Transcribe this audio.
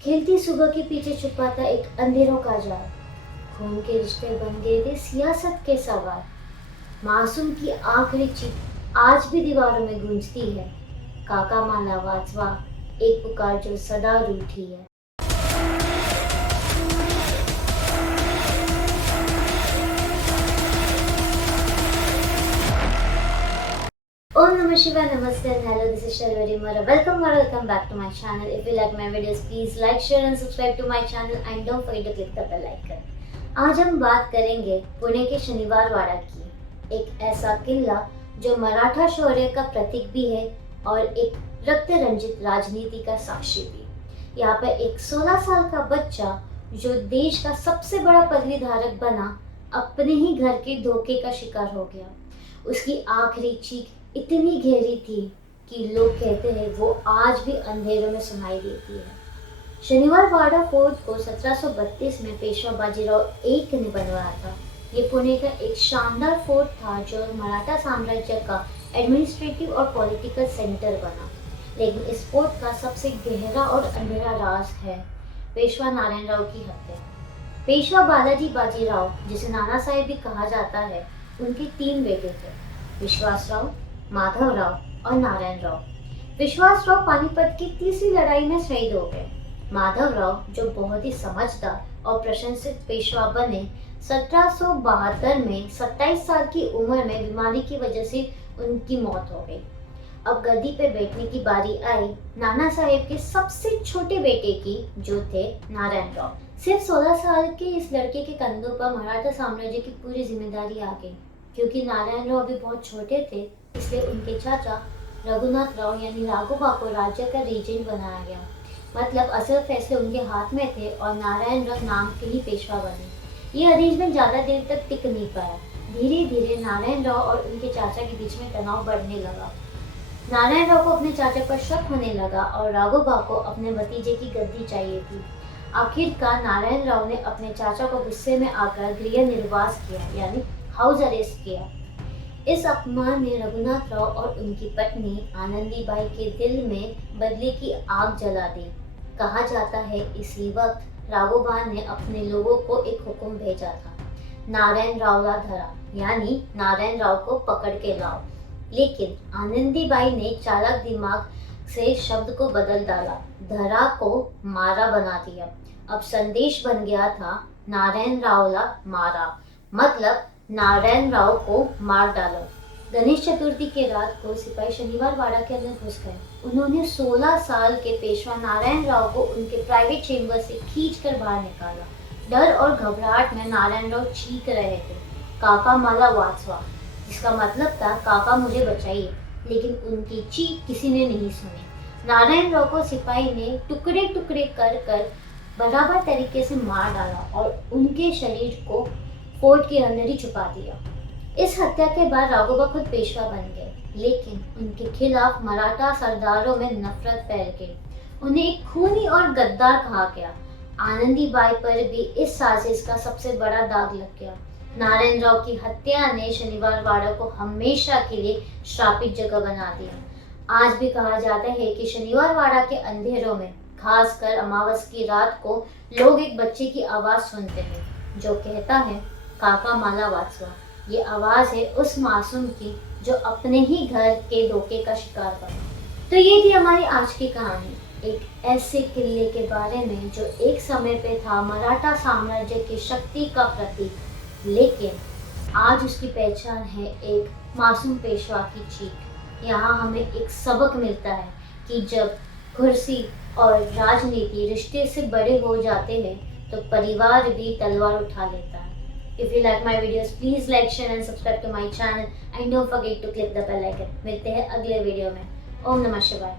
खिलती सुबह के पीछे छुपा था एक अंधेरों का जाल। खून के रिश्ते बन गए थे सियासत के सवाल। मासूम की आखिरी चीख आज भी दीवारों में गूंजती है। काका माला वाचवा, एक पुकार जो सदा रूठी है। Om Namah Shivaya, Namaste and hello, this is Sharvari Mara. Welcome back to my channel. If you like my videos, please like, share and subscribe to my channel and don't forget to click the bell icon. आज हम बात करेंगे पुणे के शनिवार वाड़ा की। एक ऐसा किला जो मराठा शौर्य का प्रतीक भी है और एक रक्त रंजित राजनीति का साक्षी भी। यहाँ पर एक 16 साल का बच्चा जो देश का सबसे बड़ा पदवी धारक बना, अपने ही घर के धोखे का शिकार हो गया। उसकी आखिरी चीख इतनी गहरी थी कि लोग कहते हैं वो आज भी अंधेरों में सुनाई देती है। शनिवार वाड़ा फोर्ट को 1732 में पेशवा बाजीराव एक ने बनवाया था। ये पुणे का एक शानदार फोर्ट था जो मराठा साम्राज्य का एडमिनिस्ट्रेटिव और पॉलिटिकल सेंटर बना। लेकिन इस फोर्ट का सबसे गहरा और अंधेरा राज है पेशवा नारायण राव की हत्या। पेशवा बालाजी बाजीराव, जिसे नाना साहेब भी कहा जाता है, उनके 3 बेटे थे, विश्वासराव, माधवराव और नारायण राव। विश्वासराव पानीपत की तीसरी लड़ाई में शहीद हो गए। माधवराव, जो बहुत ही समझदार और प्रशंसित पेशवा बने, 1772 में 27 साल की उम्र में बीमारी की वजह से उनकी मौत हो गई। अब गद्दी पे बैठने की बारी आई नाना साहेब के सबसे छोटे बेटे की, जो थे नारायण राव। सिर्फ 16 साल के इस लड़के के कंधों पर मराठा साम्राज्य की पूरी जिम्मेदारी आ गई। क्योंकि नारायण राव अभी बहुत छोटे थे, इसलिए उनके चाचा रघुनाथ राव यानी राघोबा को राज्य का रीजेंट बनाया गया। मतलब असल फैसले उनके हाथ में थे और नारायण राव नाम के ही पेशवा बने। ये अरेंजमेंट ज्यादा देर तक टिक नहीं पाया। धीरे धीरे नारायण राव और उनके चाचा के बीच में तनाव बढ़ने लगा। नारायण राव को अपने चाचा पर शक होने लगा और राघोबा को अपने भतीजे की गद्दी चाहिए थी। आखिरकार नारायण राव ने अपने चाचा को गुस्से में आकर गृह निर्वास किया, यानी हाउस अरेस्ट किया। इस अपमान ने रघुनाथ राव और उनकी पत्नी आनंदीबाई के दिल में बदले की आग जला दी। कहा जाता है इसी वक्त राघोबा ने अपने लोगों को एक हुक्म भेजा था, नारायण रावला धरा, यानी नारायण राव को पकड़ के लाओ। लेकिन आनंदीबाई ने चालाक दिमाग से शब्द को बदल डाला, धरा को मारा बना दिया। अब संदेश बन गया था, नारायण रावला मारा, मतलब नारायण राव को मार डालो। गणेश चतुर्थी के रात को सिपाही शनिवार वाड़ा के अंदर घुस गए। उन्होंने 16 साल के पेशवा नारायण राव को उनके प्राइवेट चेंबर से खींचकर बाहर निकाला। डर और घबराहट में नारायण राव चीख रहे थे, काका माला वाचवा, जिसका मतलब था काका मुझे बचाइए। लेकिन उनकी चीख किसी ने नहीं सुनी। नारायण राव को सिपाही ने टुकड़े टुकड़े कर कर बराबर तरीके से मार डाला और उनके शरीर को फोर्ट के अंदर ही छुपा दिया। इस हत्या के बाद राघोबा खुद पेशवा बन गए, लेकिन उनके खिलाफ मराठा सरदारों में नफरत फैल गई। उन्हें एक खूनी और गद्दार कहा गया। आनंदीबाई पर भी इस साजिश का सबसे बड़ा दाग लग गया। नारायण राव की हत्या ने शनिवार वाड़ा को हमेशा के लिए श्रापित जगह बना दिया। आज भी कहा जाता है कि शनिवार वाड़ा के अंधेरों में, खासकर अमावस की रात को, लोग एक बच्चे की आवाज सुनते हैं जो कहता है, काका माला वाचवा। ये आवाज है उस मासूम की जो अपने ही घर के धोखे का शिकार बना। तो ये थी हमारी आज की कहानी, एक ऐसे किले के बारे में जो एक समय पे था मराठा साम्राज्य की शक्ति का प्रतीक, लेकिन आज उसकी पहचान है एक मासूम पेशवा की चीख। यहाँ हमें एक सबक मिलता है कि जब कुर्सी और राजनीति रिश्ते से बड़े हो जाते हैं तो परिवार भी तलवार उठा लेता है। If you like my videos, please like, share and subscribe to my channel and don't forget to click the bell icon. मिलते हैं अगले वीडियो में। ओम नमः शिवाय।